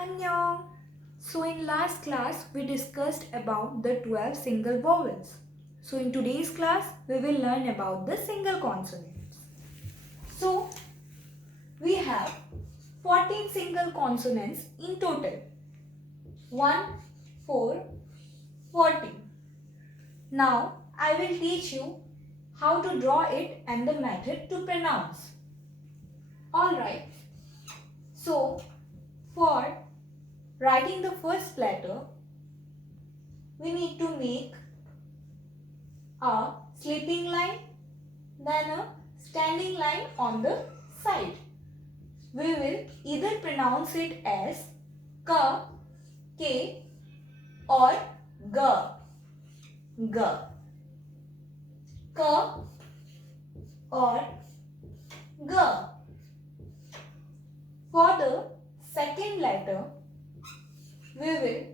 Annyeong! So in last class we discussed about the 12 single vowels. So in today's class we will learn about the single consonants. So we have 14 single consonants in total. 1, 4, 14. Now I will teach you how to draw it and the method to pronounce. Alright. So for writing the first letter, we need to make a sleeping line, then a standing line on the side. We will either pronounce it as ka, ke or ga, ga, ka or ga. For the second letter, we will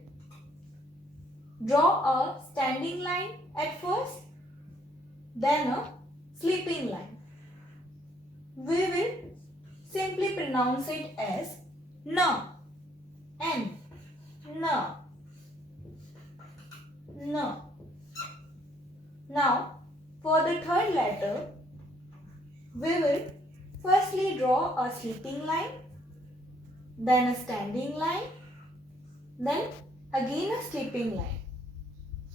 draw a standing line at first, then a sleeping line. We will simply pronounce it as na, n, na, na. Now, for the third letter, we will firstly draw a sleeping line, then a standing line, then again a sleeping line.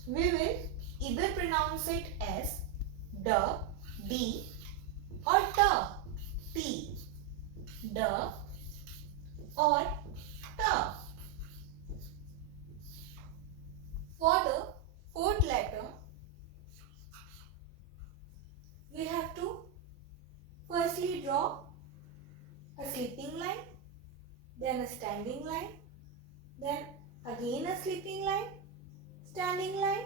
We will either pronounce it as da, d or ta, t, da or ta. For the fourth letter, we have to firstly draw a sleeping line, then a standing line, then again a sleeping line, standing line,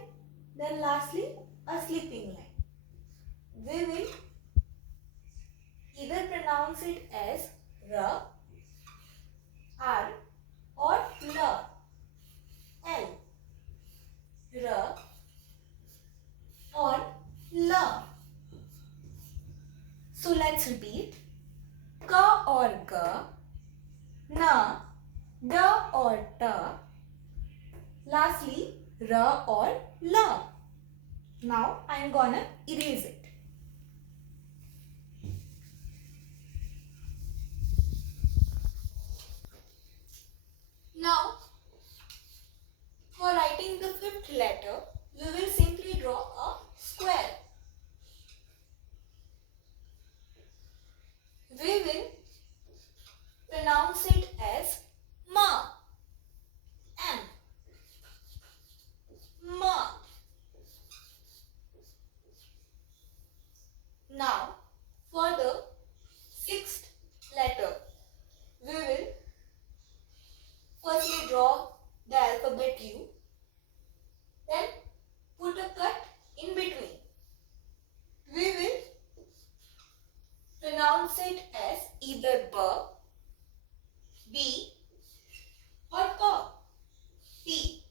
then lastly a sleeping line. We will either pronounce it as ra, r or la, l, ra or la. So let's repeat. Ka or ga, na, da or ta, lastly ra or la. Now I am gonna erase it. Now for writing the fifth letter, we will simply draw a square. We will pronounce it as ma, m, ma. Now for the sixth letter, we will firstly draw the alphabet U, then put a cut in between. We will pronounce it as either ba, b or pa, p,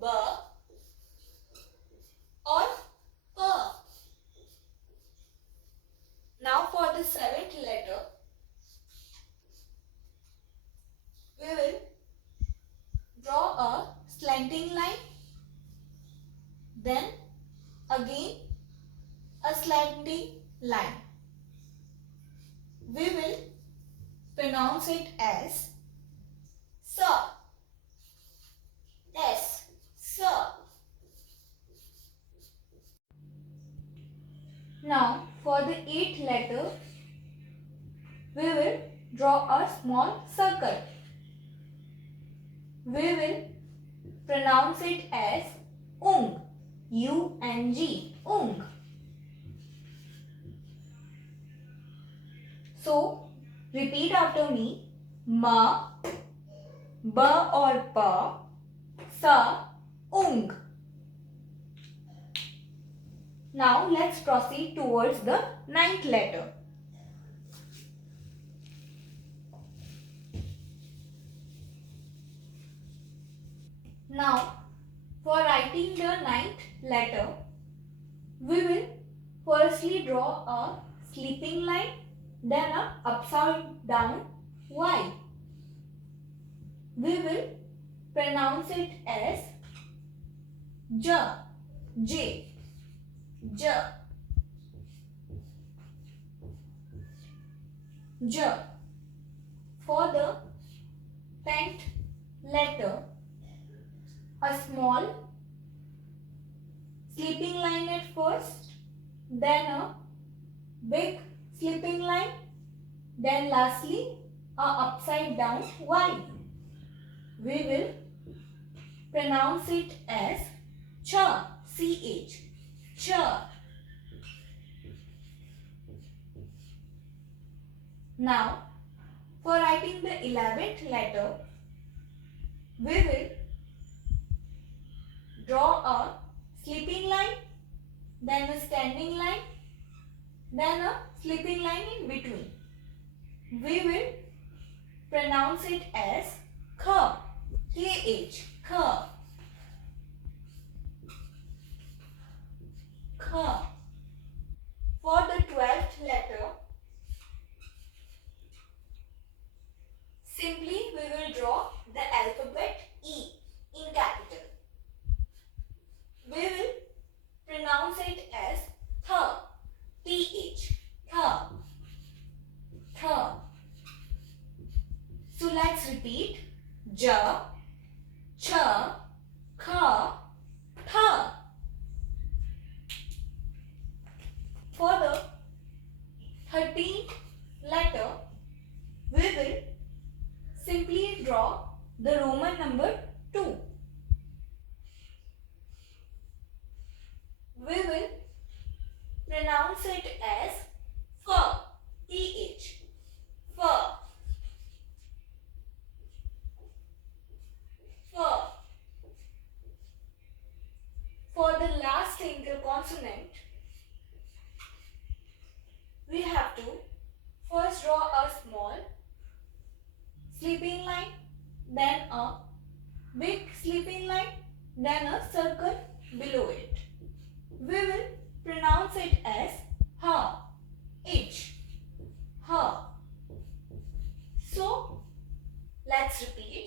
ba or pa. Now for the seventh letter, we will draw a slanting line, then again a slanting line. We will pronounce it as sa, s, sa. Now for the eighth letter, we will draw a small circle. We will pronounce it as ung, U-N-G, ung. So repeat after me. Ma, ba or pa, sa, ung. Now let's proceed towards the ninth letter. Now for writing the ninth letter, we will firstly draw a sleeping line, then a upside down Y. we will pronounce it as J, J, J, J. For the 10th letter, a small sleeping line at first, then a big sleeping line, then lastly a upside down Y. We will pronounce it as ch, ch, ch. Now, for writing the 11th letter, we will draw a sleeping line, then a standing line, then a sleeping line in between. We will pronounce it as kh, kh, kh, kh. For the 12th letter, simply we will draw the alphabet E in capital. We will pronounce it as th, th, th, th. So let's repeat: j, ch, kh, th. For the 13th letter, we will simply draw the Roman number 2. We will pronounce it as f, th, f, f. For the last single consonant, we have to first draw a small sleeping line, then a big sleeping line, then a circle below it. We will pronounce it as ha, h, ha. So let's repeat: